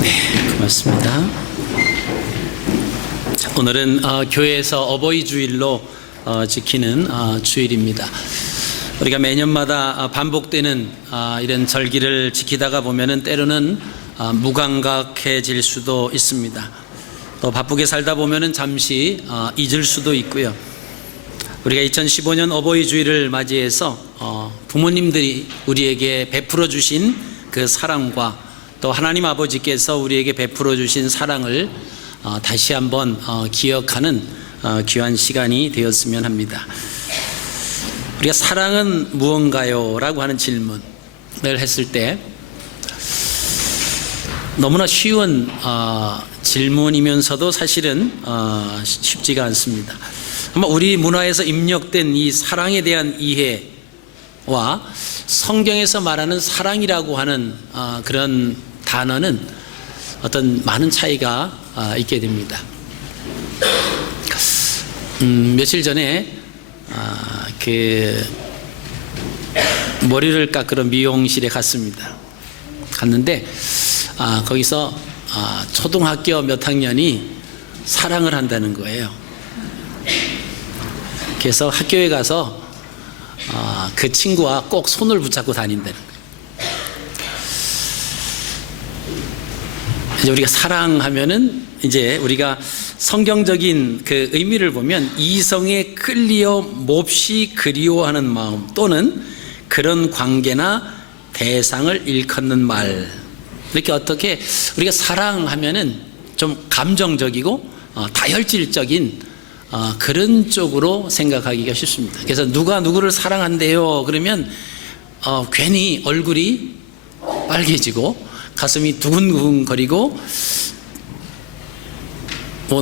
네, 고맙습니다. 오늘은 교회에서 어버이 주일로 지키는 주일입니다. 우리가 매년마다 반복되는 이런 절기를 지키다가 보면은 때로는 무감각해질 수도 있습니다. 또 바쁘게 살다 보면은 잠시 잊을 수도 있고요. 우리가 2015년 어버이 주일을 맞이해서 부모님들이 우리에게 베풀어 주신 그 사랑과 또 하나님 아버지께서 우리에게 베풀어 주신 사랑을 다시 한번 기억하는 귀한 시간이 되었으면 합니다. 우리가 사랑은 무언가요? 라고 하는 질문을 했을 때 너무나 쉬운 질문이면서도 사실은 쉽지가 않습니다. 아마 우리 문화에서 입력된 이 사랑에 대한 이해와 성경에서 말하는 사랑이라고 하는 그런 단어는 어떤 많은 차이가 있게 됩니다. 며칠 전에 그 머리를 깎으러 미용실에 갔는데 거기서 초등학교 몇 학년이 사랑을 한다는 거예요. 그래서 학교에 가서 그 친구와 꼭 손을 붙잡고 다닌다는 거예요. 이제 우리가 사랑하면은 이제 우리가 성경적인 그 의미를 보면 이성에 끌리어 몹시 그리워하는 마음 또는 그런 관계나 대상을 일컫는 말, 이렇게 어떻게 우리가 사랑하면은 좀 감정적이고 다혈질적인 그런 쪽으로 생각하기가 쉽습니다. 그래서 누가 누구를 사랑한대요 그러면 괜히 얼굴이 빨개지고 가슴이 두근두근거리고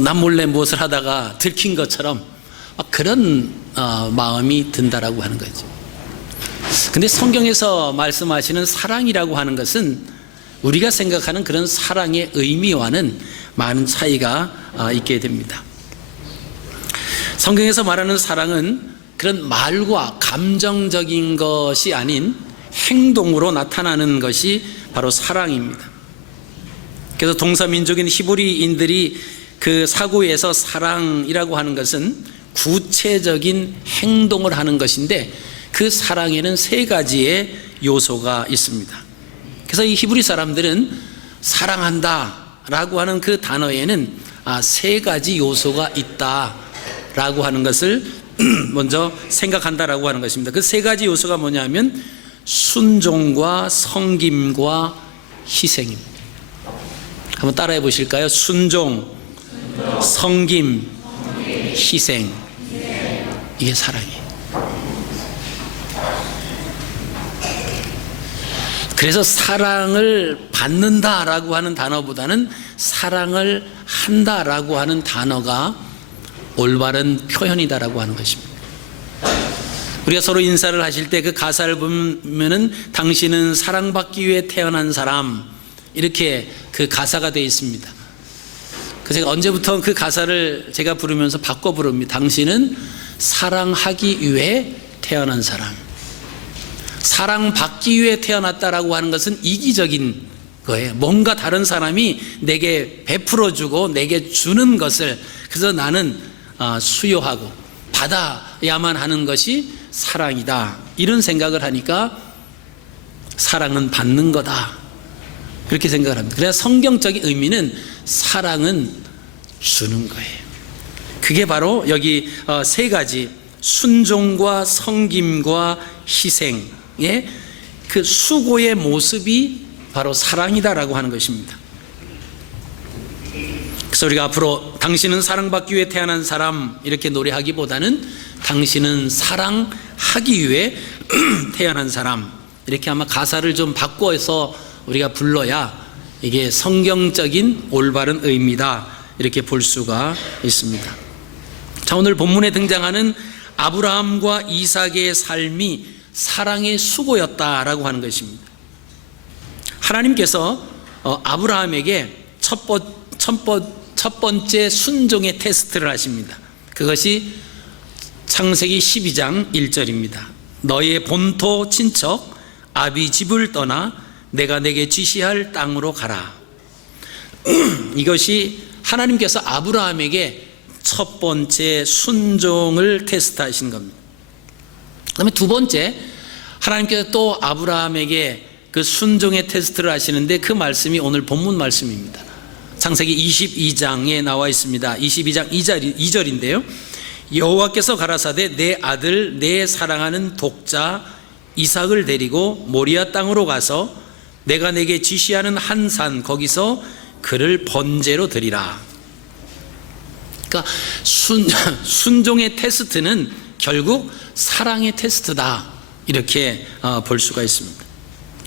남몰래 무엇을 하다가 들킨 것처럼 그런 마음이 든다라고 하는 거죠. 근데 성경에서 말씀하시는 사랑이라고 하는 것은 우리가 생각하는 그런 사랑의 의미와는 많은 차이가 있게 됩니다. 성경에서 말하는 사랑은 그런 말과 감정적인 것이 아닌 행동으로 나타나는 것이 바로 사랑입니다. 그래서 동서민족인 히브리인들이 그 사고에서 사랑이라고 하는 것은 구체적인 행동을 하는 것인데 그 사랑에는 세 가지의 요소가 있습니다. 그래서 이 히브리 사람들은 사랑한다 라고 하는 그 단어에는 세 가지 요소가 있다라고 하는 것을 먼저 생각한다라고 하는 것입니다. 그 세 가지 요소가 뭐냐면 순종과 섬김과 희생입니다. 한번 따라해 보실까요? 순종, 섬김, 희생. 이게 사랑이에요. 그래서 사랑을 받는다라고 하는 단어보다는 사랑을 한다라고 하는 단어가 올바른 표현이다라고 하는 것입니다. 우리가 서로 인사를 하실 때 그 가사를 보면은 당신은 사랑받기 위해 태어난 사람, 이렇게 그 가사가 되어 있습니다. 그래서 제가 언제부터 그 가사를 제가 부르면서 바꿔 부릅니다. 당신은 사랑하기 위해 태어난 사람. 사랑받기 위해 태어났다라고 하는 것은 이기적인 거예요. 뭔가 다른 사람이 내게 베풀어주고 내게 주는 것을 그래서 나는 수요하고 받아야만 하는 것이 사랑이다, 이런 생각을 하니까 사랑은 받는 거다, 그렇게 생각을 합니다. 그래서 성경적인 의미는 사랑은 주는 거예요. 그게 바로 여기 세 가지 순종과 섬김과 희생의 그 수고의 모습이 바로 사랑이다라고 하는 것입니다. 그래서 우리가 앞으로 당신은 사랑받기 위해 태어난 사람 이렇게 노래하기보다는 당신은 사랑하기 위해 태어난 사람, 이렇게 아마 가사를 좀 바꿔서 우리가 불러야 이게 성경적인 올바른 의미다, 이렇게 볼 수가 있습니다. 자, 오늘 본문에 등장하는 아브라함과 이삭의 삶이 사랑의 수고였다라고 하는 것입니다. 하나님께서 아브라함에게 첫 번째 순종의 테스트를 하십니다. 그것이 창세기 12장 1절입니다. 너의 본토 친척 아비 집을 떠나 내가 내게 지시할 땅으로 가라. 이것이 하나님께서 아브라함에게 첫 번째 순종을 테스트하신 겁니다. 그다음에 두 번째, 하나님께서 또 아브라함에게 그 순종의 테스트를 하시는데 그 말씀이 오늘 본문 말씀입니다. 창세기 22장에 나와 있습니다. 22장 2절인데요. 여호와께서 가라사대 내 아들 내 사랑하는 독자 이삭을 데리고 모리아 땅으로 가서 내가 내게 지시하는 한 산 거기서 그를 번제로 드리라. 그러니까 순종의 테스트는 결국 사랑의 테스트다, 이렇게 볼 수가 있습니다.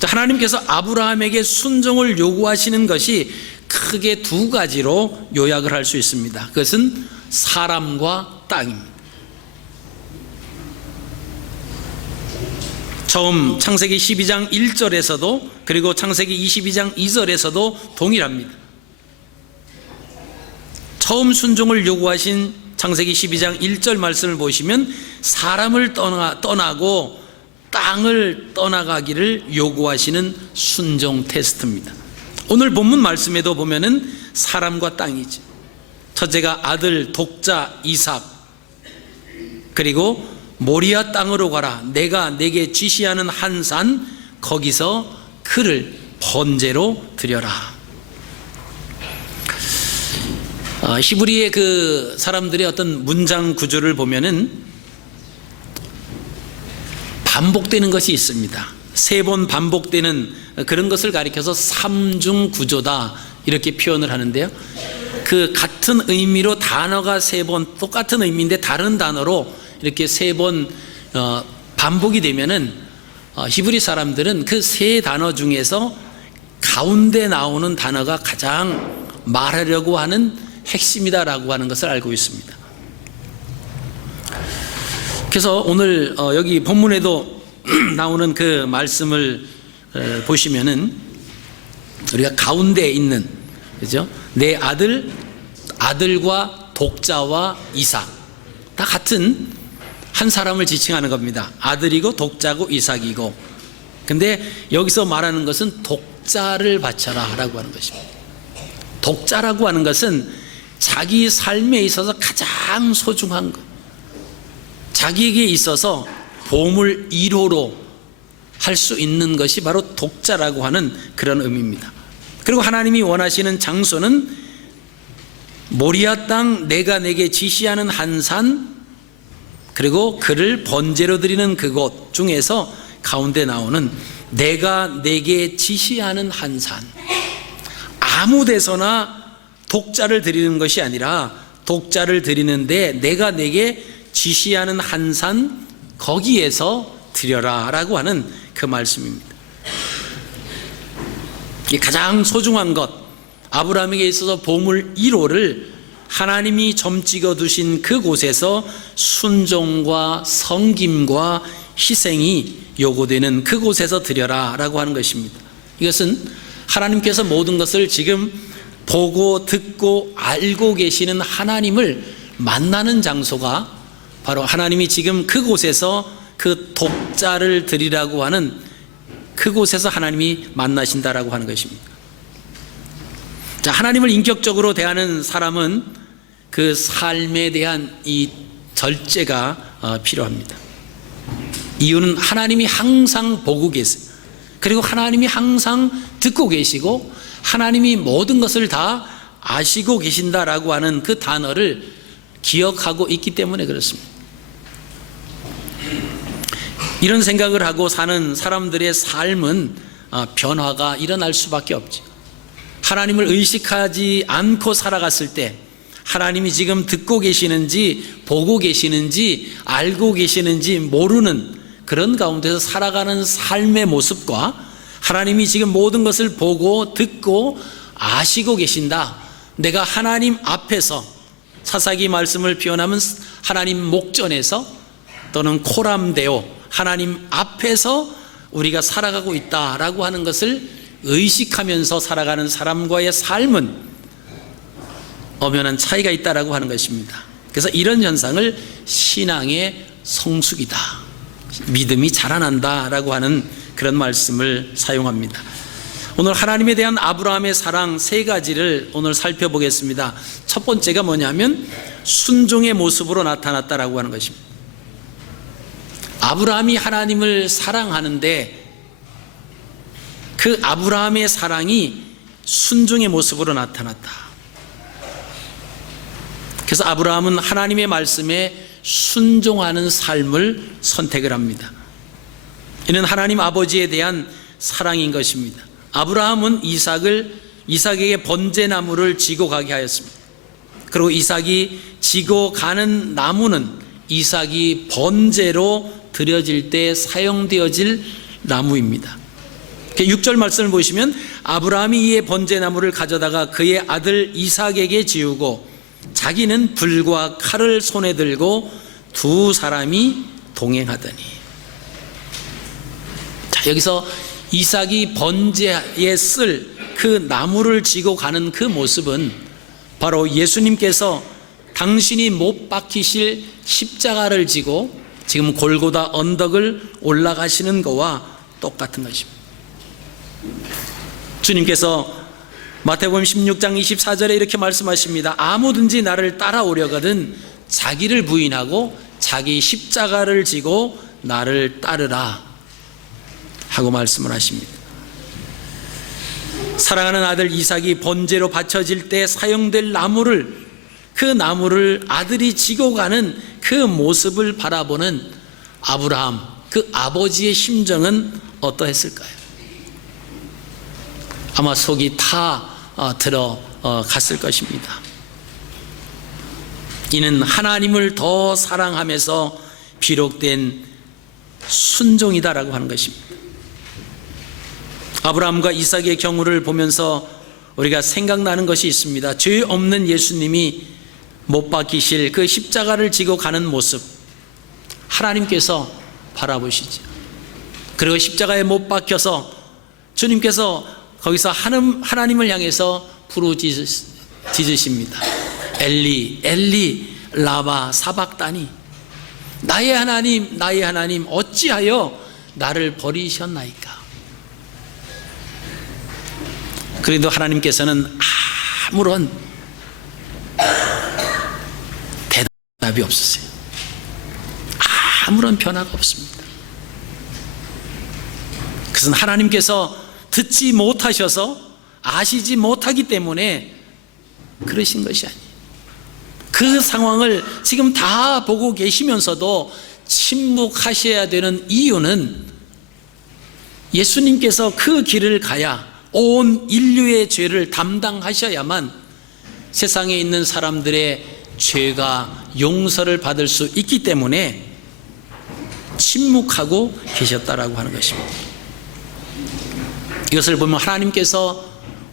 하나님께서 아브라함에게 순종을 요구하시는 것이 크게 두 가지로 요약을 할 수 있습니다. 그것은 사람과 땅입니다. 처음 창세기 12장 1절에서도 그리고 창세기 22장 2절에서도 동일합니다. 처음 순종을 요구하신 창세기 12장 1절 말씀을 보시면 사람을 떠나고 땅을 떠나가기를 요구하시는 순종 테스트입니다. 오늘 본문 말씀에도 보면은 사람과 땅이지. 첫째가 아들 독자 이삭, 그리고 모리아 땅으로 가라. 내가 내게 지시하는 한 산 거기서 그를 번제로 드려라. 히브리의 그 사람들의 어떤 문장 구조를 보면은 반복되는 것이 있습니다. 세 번 반복되는 그런 것을 가리켜서 삼중 구조다, 이렇게 표현을 하는데요. 그 같은 의미로 단어가 세 번, 똑같은 의미인데 다른 단어로 이렇게 세 번 반복이 되면은 히브리 사람들은 그 세 단어 중에서 가운데 나오는 단어가 가장 말하려고 하는 핵심이다라고 하는 것을 알고 있습니다. 그래서 오늘 여기 본문에도 나오는 그 말씀을 보시면은 우리가 가운데에 있는, 그죠? 내 아들과 독자와 이삭 다 같은 한 사람을 지칭하는 겁니다. 아들이고 독자고 이삭이고. 근데 여기서 말하는 것은 독자를 바쳐라 라고 하는 것입니다. 독자라고 하는 것은 자기 삶에 있어서 가장 소중한 것, 자기에게 있어서 보물 1호로 할 수 있는 것이 바로 독자라고 하는 그런 의미입니다. 그리고 하나님이 원하시는 장소는 모리아 땅 내가 내게 지시하는 한 산, 그리고 그를 번제로 드리는 그곳 중에서 가운데 나오는 내가 내게 지시하는 한 산. 아무 데서나 독자를 드리는 것이 아니라 독자를 드리는데 내가 내게 지시하는 한 산 거기에서 드려라 라고 하는 그 말씀입니다. 가장 소중한 것, 아브라함에게 있어서 보물 1호를 하나님이 점 찍어 두신 그곳에서 순종과 섬김과 희생이 요구되는 그곳에서 드려라 라고 하는 것입니다. 이것은 하나님께서 모든 것을 지금 보고 듣고 알고 계시는 하나님을 만나는 장소가 바로 하나님이 지금 그곳에서 그 독자를 드리라고 하는 그곳에서 하나님이 만나신다라고 하는 것입니다. 자, 하나님을 인격적으로 대하는 사람은 그 삶에 대한 이 절제가 필요합니다. 이유는 하나님이 항상 보고 계세요. 그리고 하나님이 항상 듣고 계시고 하나님이 모든 것을 다 아시고 계신다라고 하는 그 단어를 기억하고 있기 때문에 그렇습니다. 이런 생각을 하고 사는 사람들의 삶은 변화가 일어날 수밖에 없죠. 하나님을 의식하지 않고 살아갔을 때 하나님이 지금 듣고 계시는지 보고 계시는지 알고 계시는지 모르는 그런 가운데서 살아가는 삶의 모습과 하나님이 지금 모든 것을 보고 듣고 아시고 계신다, 내가 하나님 앞에서 사사기 말씀을 표현하면 하나님 목전에서 또는 코람데오 하나님 앞에서 우리가 살아가고 있다라고 하는 것을 의식하면서 살아가는 사람과의 삶은 엄연한 차이가 있다라고 하는 것입니다. 그래서 이런 현상을 신앙의 성숙이다, 믿음이 자라난다라고 하는 그런 말씀을 사용합니다. 오늘 하나님에 대한 아브라함의 사랑 세 가지를 오늘 살펴보겠습니다. 첫 번째가 뭐냐면 순종의 모습으로 나타났다라고 하는 것입니다. 아브라함이 하나님을 사랑하는데 그 아브라함의 사랑이 순종의 모습으로 나타났다. 그래서 아브라함은 하나님의 말씀에 순종하는 삶을 선택을 합니다. 이는 하나님 아버지에 대한 사랑인 것입니다. 아브라함은 이삭에게 번제나무를 지고 가게 하였습니다. 그리고 이삭이 지고 가는 나무는 이삭이 번제로 드려질 때 사용되어질 나무입니다. 6절 말씀을 보시면 아브라함이 이에 번제나무를 가져다가 그의 아들 이삭에게 지우고 자기는 불과 칼을 손에 들고 두 사람이 동행하더니. 자, 여기서 이삭이 번제에 쓸 그 나무를 지고 가는 그 모습은 바로 예수님께서 당신이 못 박히실 십자가를 지고 지금 골고다 언덕을 올라가시는 것과 똑같은 것입니다. 주님께서 마태복음 16장 24절에 이렇게 말씀하십니다. 아무든지 나를 따라오려거든 자기를 부인하고 자기 십자가를 지고 나를 따르라 하고 말씀을 하십니다. 사랑하는 아들 이삭이 번제로 바쳐질 때 사용될 나무를, 그 나무를 아들이 지고 가는 그 모습을 바라보는 아브라함, 그 아버지의 심정은 어떠했을까요? 아마 속이 다 들어갔을 것입니다. 이는 하나님을 더 사랑하면서 비록된 순종이다라고 하는 것입니다. 아브라함과 이삭의 경우를 보면서 우리가 생각나는 것이 있습니다. 죄 없는 예수님이 못 박히실 그 십자가를 지고 가는 모습, 하나님께서 바라보시죠. 그리고 십자가에 못 박혀서 주님께서 거기서 하나님을 향해서 부르짖으십니다. 엘리 엘리 라마 사박다니, 나의 하나님 어찌하여 나를 버리셨나이까. 그래도 하나님께서는 아무런 대답이 없으세요. 아무런 변화가 없습니다. 그것은 하나님께서 듣지 못하셔서 아시지 못하기 때문에 그러신 것이 아니에요. 그 상황을 지금 다 보고 계시면서도 침묵하셔야 되는 이유는 예수님께서 그 길을 가야 온 인류의 죄를 담당하셔야만 세상에 있는 사람들의 죄가 용서를 받을 수 있기 때문에 침묵하고 계셨다라고 하는 것입니다. 이것을 보면 하나님께서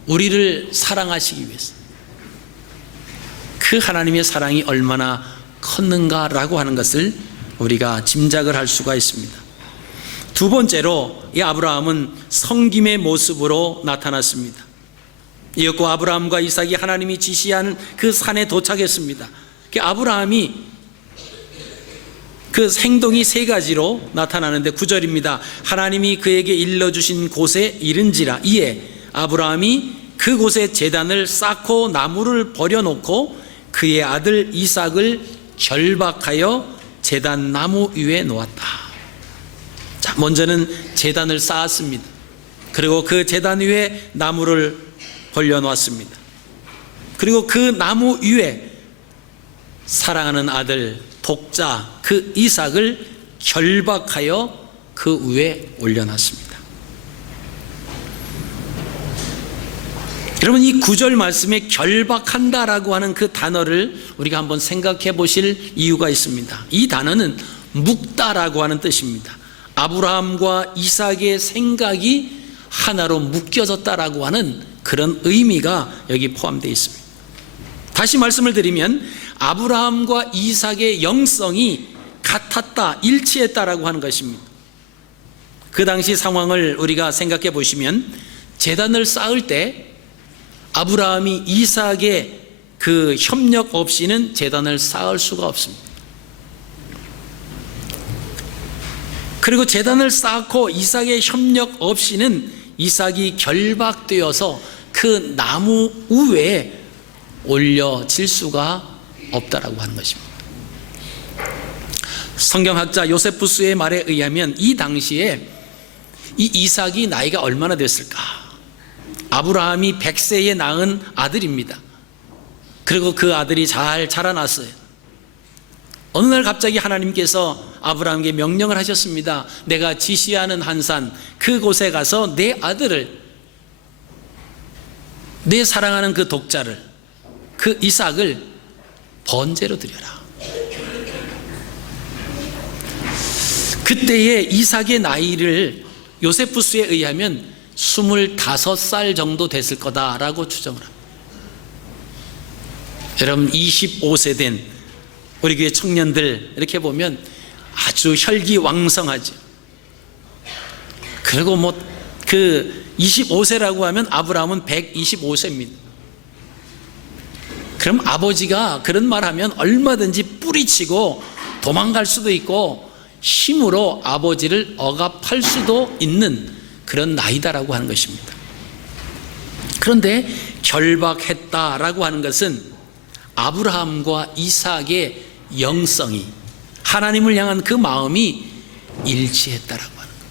우리를 사랑하시기 위해서 그 하나님의 사랑이 얼마나 컸는가라고 하는 것을 우리가 짐작을 할 수가 있습니다. 두 번째로 이 아브라함은 섬김의 모습으로 나타났습니다. 이었고 아브라함과 이삭이 하나님이 지시한 그 산에 도착했습니다. 아브라함이 그 행동이 세 가지로 나타나는데 9절입니다. 하나님이 그에게 일러주신 곳에 이른지라. 이에 아브라함이 그곳에 제단을 쌓고 나무를 버려놓고 그의 아들 이삭을 결박하여 제단 나무 위에 놓았다. 자, 먼저는 제단을 쌓았습니다. 그리고 그 제단 위에 나무를 벌려놓았습니다. 그리고 그 나무 위에 사랑하는 아들 독자 그 이삭을 결박하여 그 위에 올려놨습니다. 여러분, 이 9절 말씀에 결박한다라고 하는 그 단어를 우리가 한번 생각해 보실 이유가 있습니다. 이 단어는 묶다라고 하는 뜻입니다. 아브라함과 이삭의 생각이 하나로 묶여졌다라고 하는 그런 의미가 여기 포함되어 있습니다. 다시 말씀을 드리면 아브라함과 이삭의 영성이 같았다, 일치했다라고 하는 것입니다. 그 당시 상황을 우리가 생각해 보시면 제단을 쌓을 때 아브라함이 이삭의 그 협력 없이는 제단을 쌓을 수가 없습니다. 그리고 제단을 쌓고 이삭의 협력 없이는 이삭이 결박되어서 그 나무 위에 올려질 수가 없다라고 하는 것입니다. 성경학자 요세푸스의 말에 의하면 이 당시에 이 이삭이 나이가 얼마나 됐을까? 아브라함이 100세에 낳은 아들입니다. 그리고 그 아들이 잘 자라났어요. 어느 날 갑자기 하나님께서 아브라함에게 명령을 하셨습니다. 내가 지시하는 한 산 그곳에 가서 내 아들을, 내 사랑하는 그 독자를, 그 이삭을 번제로 드려라. 그때의 이삭의 나이를 요세푸스에 의하면 25살 정도 됐을 거다라고 추정을 합니다. 여러분 25세 된 우리 교회 청년들 이렇게 보면 아주 혈기왕성하죠. 그리고 그 25세라고 하면 아브라함은 125세입니다. 그럼 아버지가 그런 말 하면 얼마든지 뿌리치고 도망갈 수도 있고 힘으로 아버지를 억압할 수도 있는 그런 나이다라고 하는 것입니다. 그런데 결박했다라고 하는 것은 아브라함과 이삭의 영성이, 하나님을 향한 그 마음이 일치했다라고 하는 거예요.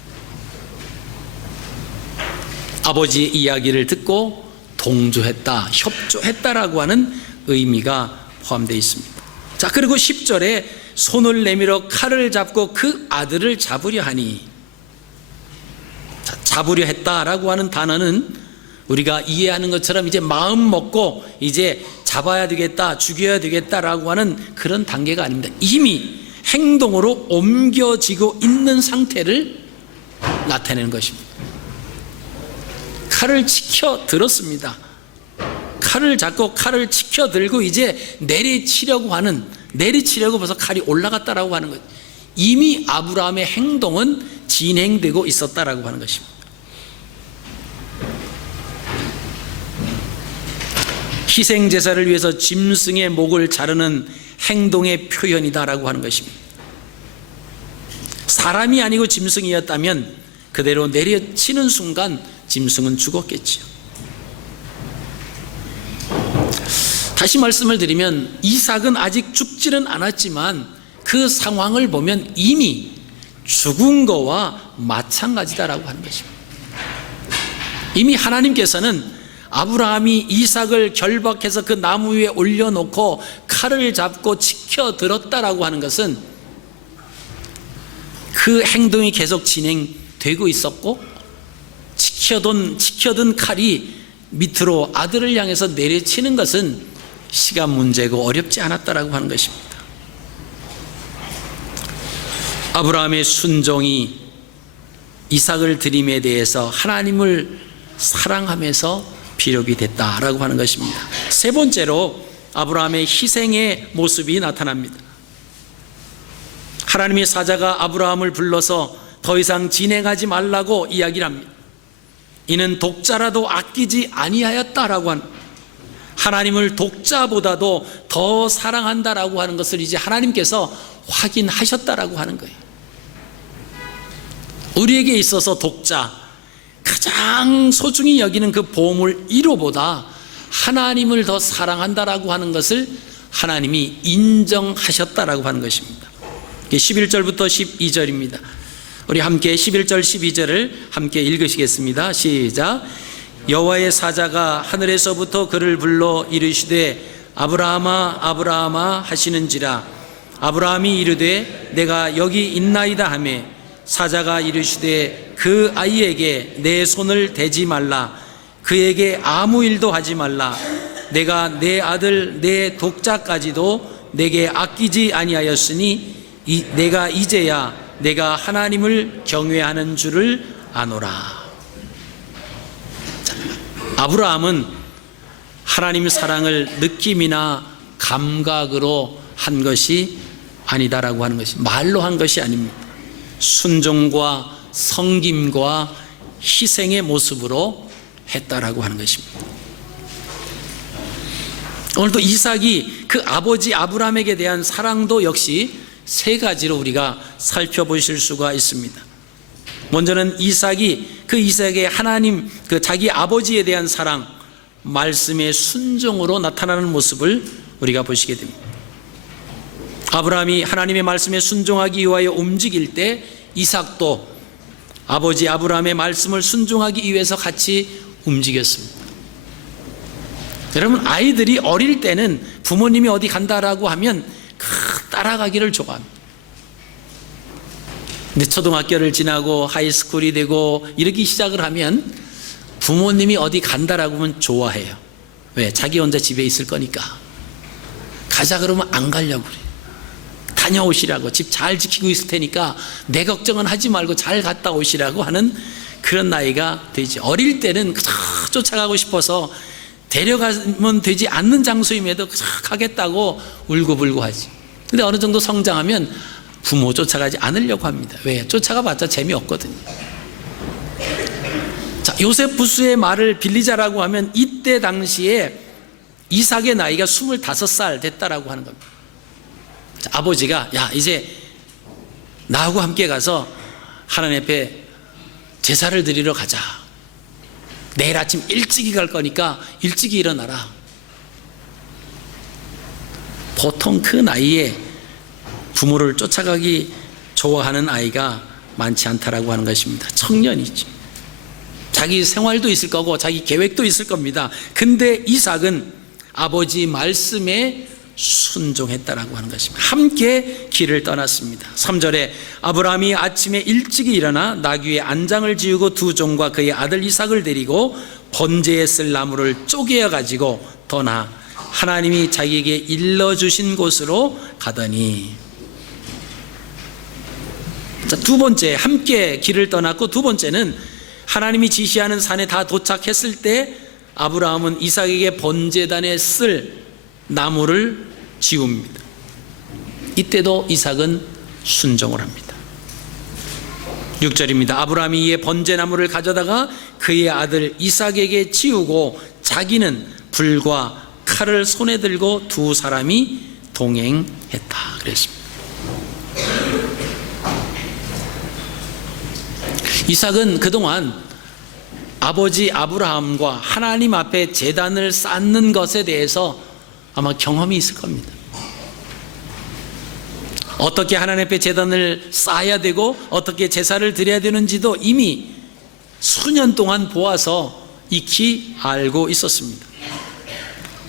아버지의 이야기를 듣고 동조했다, 협조했다라고 하는 의미가 포함되어 있습니다. 자, 그리고 10절에 손을 내밀어 칼을 잡고 그 아들을 잡으려 하니, 자, 잡으려 했다라고 하는 단어는 우리가 이해하는 것처럼 이제 마음 먹고 이제 잡아야 되겠다, 죽여야 되겠다라고 하는 그런 단계가 아닙니다. 이미 행동으로 옮겨지고 있는 상태를 나타내는 것입니다. 칼을 치켜 들었습니다. 칼을 잡고 칼을 치켜 들고 이제 내리치려고 벌써 칼이 올라갔다라고 하는 거예요. 이미 아브라함의 행동은 진행되고 있었다라고 하는 것입니다. 희생제사를 위해서 짐승의 목을 자르는 행동의 표현이다라고 하는 것입니다. 사람이 아니고 짐승이었다면 그대로 내려치는 순간 짐승은 죽었겠지요. 다시 말씀을 드리면 이삭은 아직 죽지는 않았지만 그 상황을 보면 이미 죽은 거와 마찬가지다라고 하는 것입니다. 이미 하나님께서는 아브라함이 이삭을 결박해서 그 나무 위에 올려놓고 칼을 잡고 치켜 들었다라고 하는 것은 그 행동이 계속 진행되고 있었고 치켜든 칼이 밑으로 아들을 향해서 내려치는 것은 시간 문제고 어렵지 않았다라고 하는 것입니다. 아브라함의 순종이 이삭을 드림에 대해서 하나님을 사랑하면서 비력이 됐다라고 하는 것입니다. 세 번째로 아브라함의 희생의 모습이 나타납니다. 하나님의 사자가 아브라함을 불러서 더 이상 진행하지 말라고 이야기를 합니다. 이는 독자라도 아끼지 아니하였다라고 하는, 하나님을 독자보다도 더 사랑한다라고 하는 것을 이제 하나님께서 확인하셨다라고 하는 거예요. 우리에게 있어서 독자, 가장 소중히 여기는 그 보물 1호보다 하나님을 더 사랑한다라고 하는 것을 하나님이 인정하셨다라고 하는 것입니다. 11절부터 12절입니다. 우리 함께 11절 12절을 함께 읽으시겠습니다. 시작. 여호와의 사자가 하늘에서부터 그를 불러 이르시되 아브라함아 아브라함아 하시는지라. 아브라함이 이르되 내가 여기 있나이다 하매 사자가 이르시되 그 아이에게 내 손을 대지 말라. 그에게 아무 일도 하지 말라. 내가 내 아들 내 독자까지도 내게 아끼지 아니하였으니 내가 이제야 내가 하나님을 경외하는 줄을 아노라. 아브라함은 하나님 사랑을 느낌이나 감각으로 한 것이 아니다라고 하는 것이, 말로 한 것이 아닙니다. 순종과 성김과 희생의 모습으로 했다라고 하는 것입니다. 오늘도 이삭이 그 아버지 아브라함에게 대한 사랑도 역시 세 가지로 우리가 살펴보실 수가 있습니다. 먼저는 이삭의 하나님, 자기 아버지에 대한 사랑, 말씀의 순종으로 나타나는 모습을 우리가 보시게 됩니다. 아브라함이 하나님의 말씀에 순종하기 위하여 움직일 때 이삭도 아버지 아브라함의 말씀을 순종하기 위해서 같이 움직였습니다. 여러분, 아이들이 어릴 때는 부모님이 어디 간다라고 하면 따라가기를 좋아합니다. 근데 초등학교를 지나고 하이스쿨이 되고 이러기 시작을 하면 부모님이 어디 간다라고 하면 좋아해요. 왜? 자기 혼자 집에 있을 거니까. 가자 그러면 안 가려고 그래. 다녀오시라고, 집 잘 지키고 있을 테니까 내 걱정은 하지 말고 잘 갔다 오시라고 하는 그런 나이가 되지. 어릴 때는 쫓아가고 싶어서 데려가면 되지 않는 장소임에도 가겠다고 울고불고 하지. 근데 어느 정도 성장하면 부모 쫓아가지 않으려고 합니다. 왜? 쫓아가봤자 재미없거든요. 자, 요셉 부수의 말을 빌리자라고 하면 이때 당시에 이삭의 나이가 25살 됐다라고 하는 겁니다. 자, 아버지가 야, 이제 나하고 함께 가서 하나님 앞에 제사를 드리러 가자. 내일 아침 일찍이 갈 거니까 일찍이 일어나라. 보통 그 나이에 부모를 쫓아가기 좋아하는 아이가 많지 않다라고 하는 것입니다. 청년이죠. 자기 생활도 있을 거고 자기 계획도 있을 겁니다. 근데 이삭은 아버지 말씀에 순종했다라고 하는 것입니다. 함께 길을 떠났습니다. 3절에 아브라함이 아침에 일찍이 일어나 나귀의 안장을 지우고 두 종과 그의 아들 이삭을 데리고 번제에 쓸 나무를 쪼개어 가지고 떠나 하나님이 자기에게 일러주신 곳으로 가더니. 자, 두 번째, 함께 길을 떠났고, 두 번째는 하나님이 지시하는 산에 다 도착했을 때 아브라함은 이삭에게 번제단에 쓸 나무를 지웁니다. 이때도 이삭은 순종을 합니다. 6절입니다. 아브라함이 이에 번제나무를 가져다가 그의 아들 이삭에게 지우고 자기는 불과 칼을 손에 들고 두 사람이 동행했다 그랬습니다. 이삭은 그동안 아버지 아브라함과 하나님 앞에 제단을 쌓는 것에 대해서 아마 경험이 있을 겁니다. 어떻게 하나님 앞에 제단을 쌓아야 되고 어떻게 제사를 드려야 되는지도 이미 수년 동안 보아서 익히 알고 있었습니다.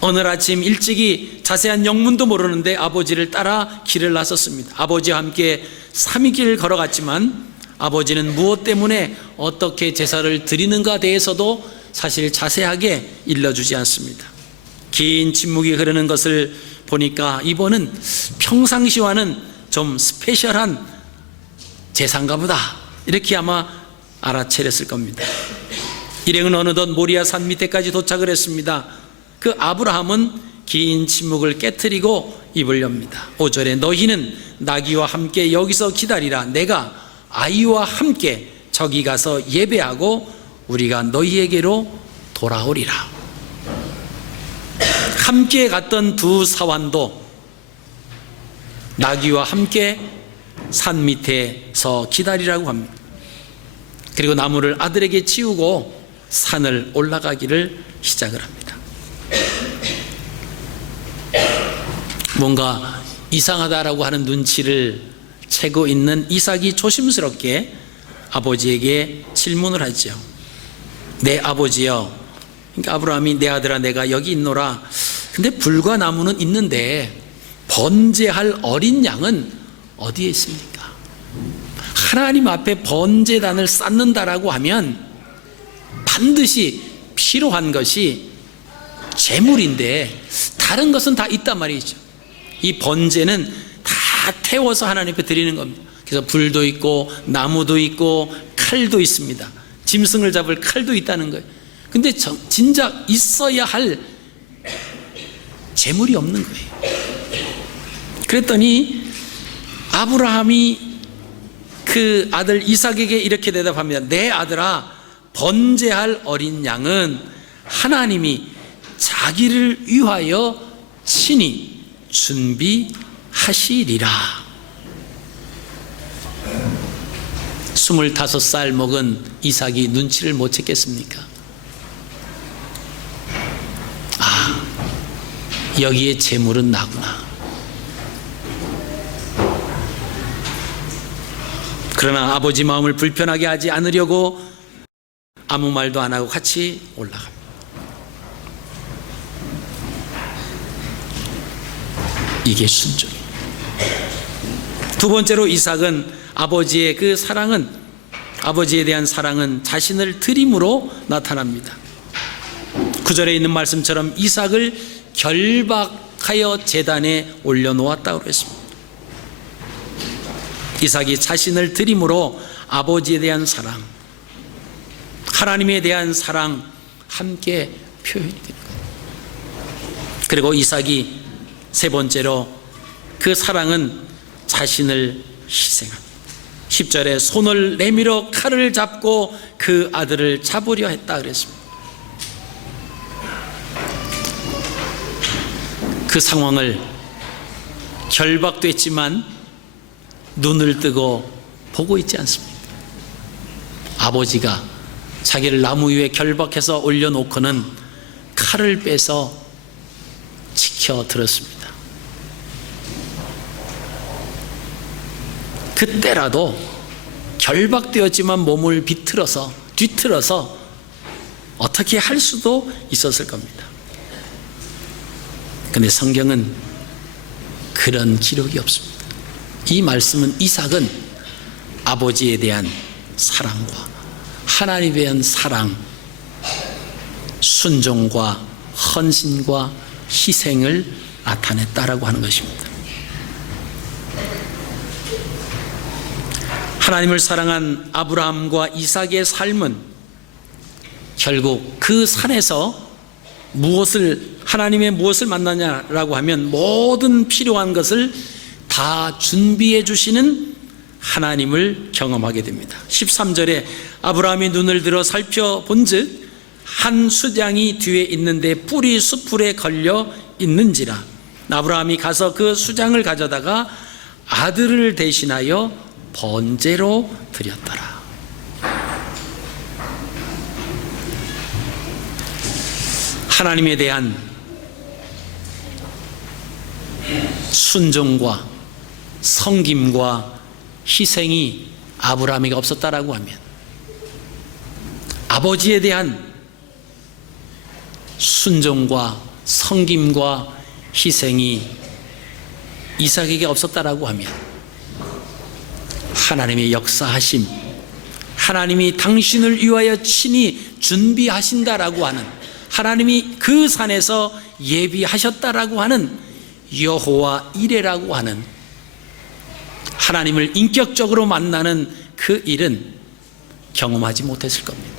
오늘 아침 일찍이 자세한 영문도 모르는데 아버지를 따라 길을 나섰습니다. 아버지와 함께 3일 길을 걸어갔지만 아버지는 무엇 때문에 어떻게 제사를 드리는가 대해서도 사실 자세하게 일러주지 않습니다. 긴 침묵이 흐르는 것을 보니까 이번은 평상시와는 좀 스페셜한 제사인가 보다, 이렇게 아마 알아차렸을 겁니다. 일행은 어느덧 모리아 산 밑에까지 도착을 했습니다. 그 아브라함은 긴 침묵을 깨트리고 입을 엽니다. 5절에 너희는 나귀와 함께 여기서 기다리라. 내가 아이와 함께 저기 가서 예배하고 우리가 너희에게로 돌아오리라. 함께 갔던 두 사환도 나귀와 함께 산 밑에서 기다리라고 합니다. 그리고 나무를 아들에게 치우고 산을 올라가기를 시작을 합니다. 뭔가 이상하다라고 하는 눈치를 채고 있는 이삭이 조심스럽게 아버지에게 질문을 하죠. 내 아버지여. 그러니까 아브라함이 내 아들아 내가 여기 있노라. 근데 불과 나무는 있는데 번제할 어린 양은 어디에 있습니까? 하나님 앞에 번제단을 쌓는다라고 하면 반드시 필요한 것이 제물인데 다른 것은 다 있단 말이죠. 이 번제는 다 태워서 하나님 앞에 드리는 겁니다. 그래서 불도 있고 나무도 있고 칼도 있습니다. 짐승을 잡을 칼도 있다는 거예요. 근데 진작 있어야 할 제물이 없는 거예요. 그랬더니 아브라함이 그 아들 이삭에게 이렇게 대답합니다. 내 아들아, 번제할 어린 양은 하나님이 자기를 위하여 친히 준비하시리라. 25살 먹은 이삭이 눈치를 못 챘겠습니까? 아, 여기에 재물은 나구나. 그러나 아버지 마음을 불편하게 하지 않으려고 아무 말도 안 하고 같이 올라갑니다. 이게 순종이에요. 두 번째로 이삭은 아버지의 그 사랑은, 아버지에 대한 사랑은 자신을 드림으로 나타납니다. 9절에 있는 말씀처럼 이삭을 결박하여 제단에 올려놓았다고 했습니다. 이삭이 자신을 드림으로 아버지에 대한 사랑, 하나님에 대한 사랑 함께 표현이 됩니다. 그리고 이삭이 세 번째로 그 사랑은 자신을 희생합니다. 10절에 손을 내밀어 칼을 잡고 그 아들을 잡으려 했다 그랬습니다. 그 상황을 결박됐지만 눈을 뜨고 보고 있지 않습니다. 아버지가 자기를 나무 위에 결박해서 올려놓고는 칼을 빼서 지켜들었습니다. 그때라도 결박되었지만 몸을 뒤틀어서 어떻게 할 수도 있었을 겁니다. 그런데 성경은 그런 기록이 없습니다. 이 말씀은 이삭은 아버지에 대한 사랑과 하나님에 대한 사랑, 순종과 헌신과 희생을 나타냈다라고 하는 것입니다. 하나님을 사랑한 아브라함과 이삭의 삶은 결국 그 산에서 하나님의 무엇을 만나냐라고 하면 모든 필요한 것을 다 준비해 주시는 하나님을 경험하게 됩니다. 13절에 아브라함이 눈을 들어 살펴본즉 한 수장이 뒤에 있는데 뿔이 수풀에 걸려 있는지라. 아브라함이 가서 그 수장을 가져다가 아들을 대신하여 번제로 드렸더라. 하나님에 대한 순종과 섬김과 희생이 아브라함에게 없었다라고 하면, 아버지에 대한 순종과 섬김과 희생이 이삭에게 없었다라고 하면, 하나님의 역사하심, 하나님이 당신을 위하여 친히 준비하신다라고 하는, 하나님이 그 산에서 예비하셨다라고 하는 여호와 이레라고 하는 하나님을 인격적으로 만나는 그 일은 경험하지 못했을 겁니다.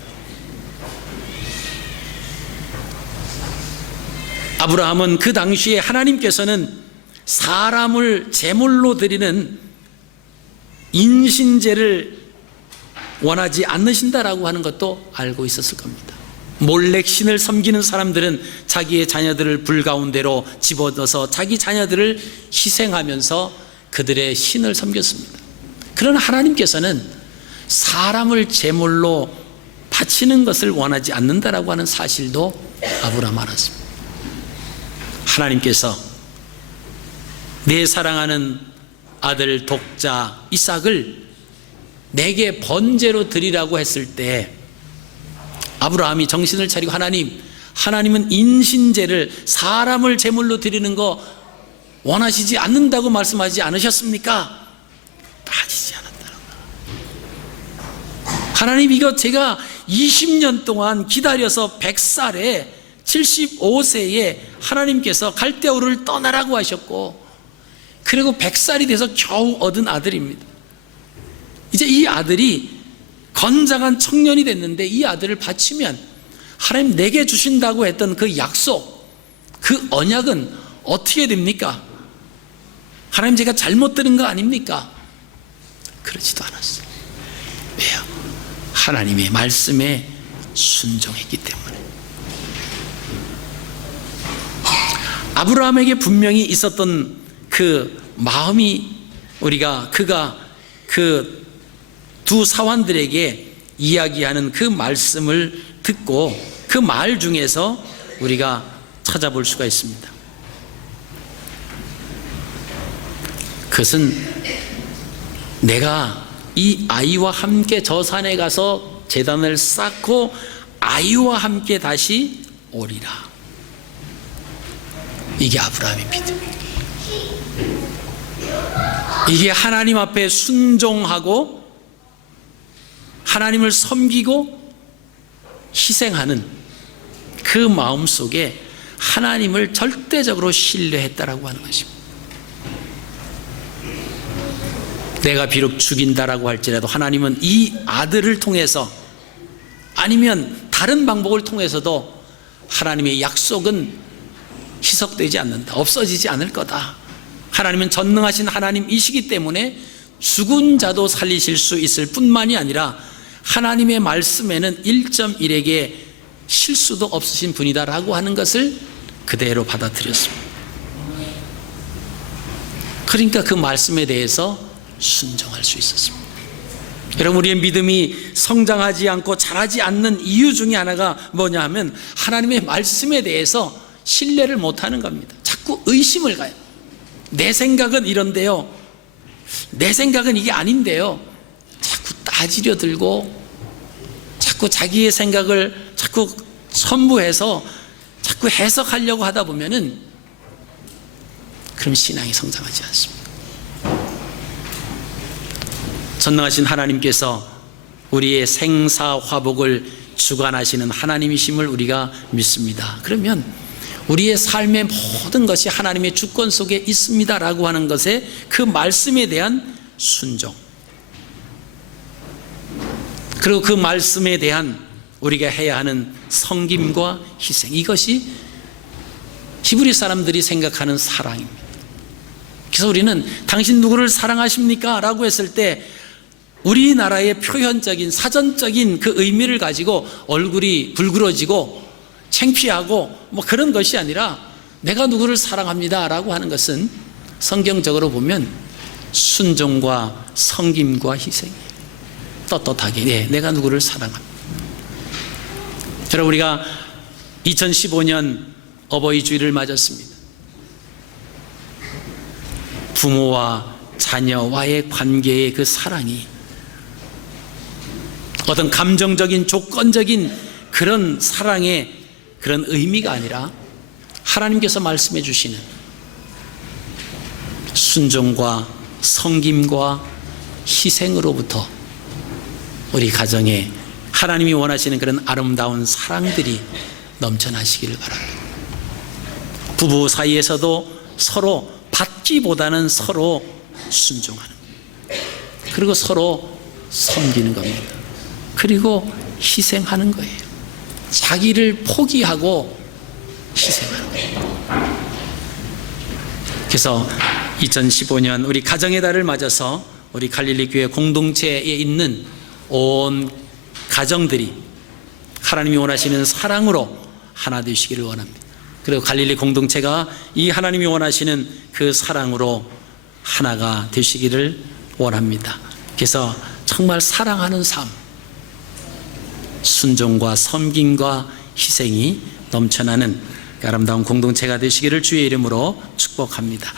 아브라함은 그 당시에 하나님께서는 사람을 제물로 드리는 인신제를 원하지 않으신다라고 하는 것도 알고 있었을 겁니다. 몰렉 신을 섬기는 사람들은 자기의 자녀들을 불 가운데로 집어넣어서 자기 자녀들을 희생하면서 그들의 신을 섬겼습니다. 그러나 하나님께서는 사람을 제물로 바치는 것을 원하지 않는다라고 하는 사실도 아브라함 알았습니다. 하나님께서 내 사랑하는 아들 독자 이삭을 내게 번제로 드리라고 했을 때 아브라함이 정신을 차리고 하나님은 인신제를, 사람을 제물로 드리는 거 원하시지 않는다고 말씀하지 않으셨습니까? 빠지지 않았다는 거예요. 하나님, 이거 제가 20년 동안 기다려서 100살에 75세에 하나님께서 갈대아우르를 떠나라고 하셨고, 그리고 100살이 돼서 겨우 얻은 아들입니다. 이제 이 아들이 건장한 청년이 됐는데 이 아들을 바치면 하나님 내게 주신다고 했던 그 약속, 그 언약은 어떻게 됩니까? 하나님, 제가 잘못 들은 거 아닙니까? 그러지도 않았어요. 왜요? 하나님의 말씀에 순종했기 때문에. 아브라함에게 분명히 있었던 그 마음이, 그가 그 두 사환들에게 이야기하는 그 말씀을 듣고 그 말 중에서 우리가 찾아볼 수가 있습니다. 그것은 내가 이 아이와 함께 저 산에 가서 제단을 쌓고 아이와 함께 다시 오리라. 이게 아브라함의 믿음이에요. 이게 하나님 앞에 순종하고 하나님을 섬기고 희생하는 그 마음 속에 하나님을 절대적으로 신뢰했다라고 하는 것입니다. 내가 비록 죽인다라고 할지라도 하나님은 이 아들을 통해서 아니면 다른 방법을 통해서도 하나님의 약속은 희석되지 않는다, 없어지지 않을 거다. 하나님은 전능하신 하나님이시기 때문에 죽은 자도 살리실 수 있을 뿐만이 아니라 하나님의 말씀에는 1.1에게 실수도 없으신 분이다라고 하는 것을 그대로 받아들였습니다. 그러니까 그 말씀에 대해서 순종할 수 있었습니다. 여러분, 우리의 믿음이 성장하지 않고 자라지 않는 이유 중에 하나가 뭐냐 하면 하나님의 말씀에 대해서 신뢰를 못하는 겁니다. 자꾸 의심을 가요. 내 생각은 이런데요, 내 생각은 이게 아닌데요, 자꾸 따지려 들고 자꾸 자기의 생각을 자꾸 첨부해서 자꾸 해석하려고 하다 보면은 그럼 신앙이 성장하지 않습니다. 전능하신 하나님께서 우리의 생사화복을 주관하시는 하나님이심을 우리가 믿습니다. 그러면 우리의 삶의 모든 것이 하나님의 주권 속에 있습니다라고 하는 것에 그 말씀에 대한 순종, 그리고 그 말씀에 대한 우리가 해야 하는 섬김과 희생, 이것이 히브리 사람들이 생각하는 사랑입니다. 그래서 우리는 당신 누구를 사랑하십니까? 라고 했을 때 우리나라의 표현적인 사전적인 그 의미를 가지고 얼굴이 붉으러지고 창피하고 뭐 그런 것이 아니라 내가 누구를 사랑합니다 라고 하는 것은 성경적으로 보면 순종과 섬김과 희생이에요. 떳떳하게, 네, 내가 누구를 사랑합니다. 여러분, 우리가 2015년 어버이 주일을 맞았습니다. 부모와 자녀와의 관계의 그 사랑이 어떤 감정적인 조건적인 그런 사랑의 그런 의미가 아니라 하나님께서 말씀해 주시는 순종과 섬김과 희생으로부터 우리 가정에 하나님이 원하시는 그런 아름다운 사랑들이 넘쳐나시기를 바랍니다. 부부 사이에서도 서로 받기보다는 서로 순종하는, 그리고 서로 섬기는 겁니다. 그리고 희생하는 거예요. 자기를 포기하고 희생하는 거예요. 그래서 2015년 우리 가정의 달을 맞아서 우리 갈릴리 교회 공동체에 있는 온 가정들이 하나님이 원하시는 사랑으로 하나 되시기를 원합니다. 그리고 갈릴리 공동체가 이 하나님이 원하시는 그 사랑으로 하나가 되시기를 원합니다. 그래서 정말 사랑하는 삶, 순종과 섬김과 희생이 넘쳐나는 아름다운 공동체가 되시기를 주의 이름으로 축복합니다.